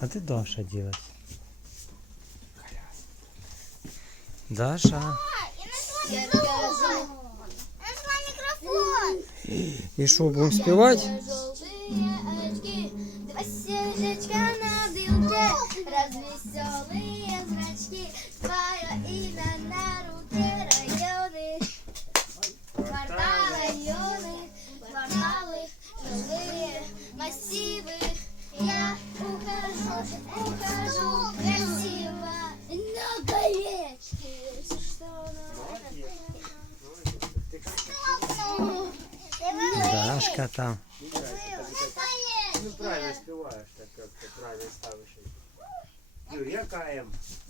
А ти Даша делать? Даша. Я микрофон. Будемо співати? Желтые очки, два массивы. Я ухожу, ухожу красиво на колечки. Что Дашка там. Ну правильно співаєш, так ти правильно ставиш. Юр, яка М? Стукнул. Сереж,